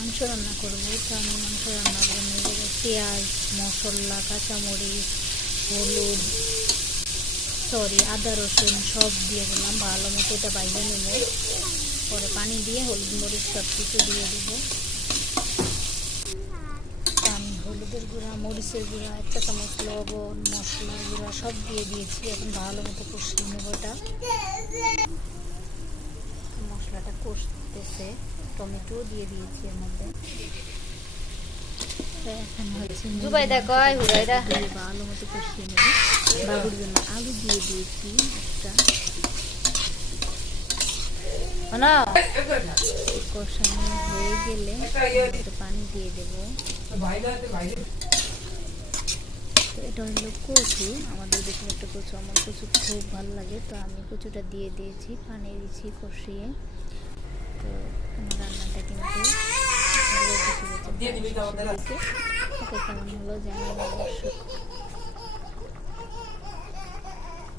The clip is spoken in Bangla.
মাংস রান্না করবো। তো আমি মাংস রান্নার জন্য পেঁয়াজ, মশলা, কাঁচামরিচ, হলুদ, আদা রসুন সব দিয়ে দিলাম। ভালো মতো এটা বাইরে নেব, পরে পানি দিয়ে হলুদ মরিচ সব কিছু দিয়ে দেবো। আমি হলুদের গুঁড়া, মরিচের গুঁড়া, 1 চা চামচ লবণ, মশলার গুঁড়া সব দিয়ে দিয়েছি। এখন ভালো মতো কষিয়ে নেব। এটা মশলাটা কষতেছে, টমেটো দিয়ে দিয়েছি এর মধ্যে। এখন হচ্ছে ভালো মতো কষিয়ে নেব। বাবুর জন্য আলু দিয়ে দিয়েছি একটা। কষানো হয়ে গেলে পানি দিয়ে দেব। তো এটা হলো কচু, আমাদের দেশে একটা কচু, আমার কচু খুব ভালো লাগে। তো আমি কচুটা দিয়ে দিয়েছি, পানি দিয়েছি কষিয়ে। তো আমার রান্নাটা কিন্তু কেমন হলো জানাবেন অবশ্যই।